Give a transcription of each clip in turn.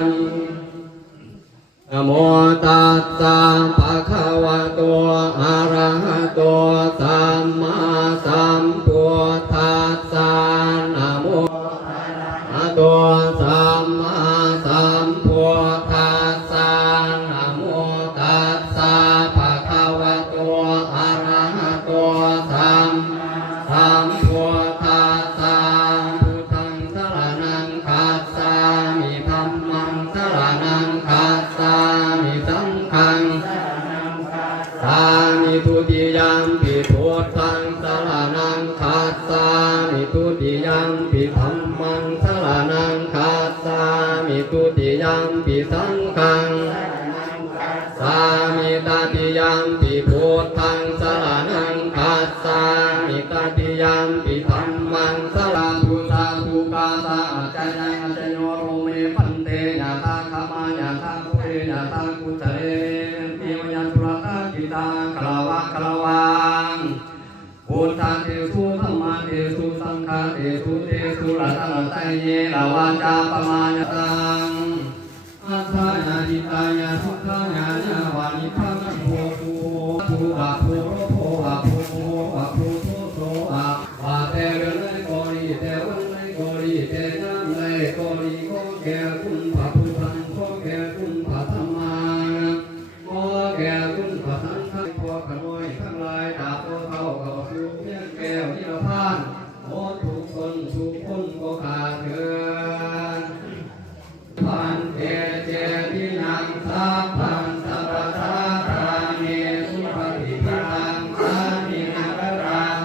นะโมตัสสะภะคะวะโตอะระหะโตสัมมาสัมพุทธัสสะนะโมอะระหะโตสัมมาสัมพุทธัสสะนะโมตัสสะภะคะวะโตอะระหะโตสัมมาสัมพุทธัสสะพุทธังสรณังคัจฉามิธัมมังสรณังคัจฉามิสังฆังสรณังคัจฉามิทุติยัมปิพุทธังสรณังคัจฉามิทุติยัมปิธัมมังสรณังคัจฉามิทุติยัมปิสังฆังสรณังคัจฉามิตติยัมปิพุทธังสรณังคัจฉามิตติยัมปิธัมมังสรณังสาธุกาสะอาจายัญโยโรเมพันเตยะตาคามายะตาภูเรยะตากุเตเปียตุระตากิตาคลาวะคลาวังพุทธาเตสุธัมมาเตสุสังฆาเตสุรัตนะไตเยลาวาจาปมายะตังอัฏฐายาจิตายาสุขายาญาวานิพังโพตุภูวะภูโรโภวะภูโภวะภูโทโสวะวะเตเรไลโกริเตวันไลโกริเตนัมไลโกริโกแก่คุณพระพุทธังโกแก่คุณพระธรรมังโกแก่คุณพระสังฆังพวกขโมยทั้งหลายดาบโตเท่ากับสูงเพียงแก้วนิรพานโมทุกคนก็ขาดเถิดพันเตเจตินังสัพพันสัพพะทาราเนสุปฏิปังสามินารัง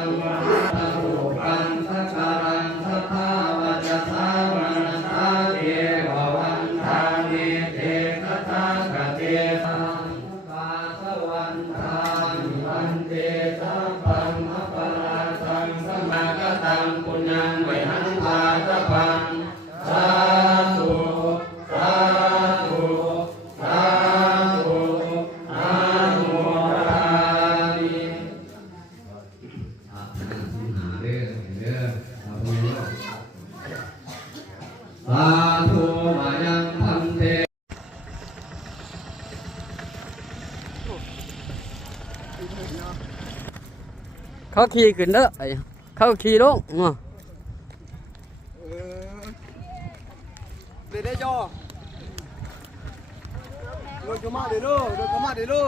ตะโรกันสักการังสัทธาวัจสาวนาสาเทววันทานิเตกตากะเตตังกาสวันทานิวันเตสัพพังอปาราตังสมากตังปุญญังเวหันทาตะปังสาธุสาธุสาธุอนุโมทามิสาธุมายังพันเทเขาขี่ขึ้นเด้อเขาขี่ลงđể đây cho rồi cho mà để luôn rồi có mà để luôn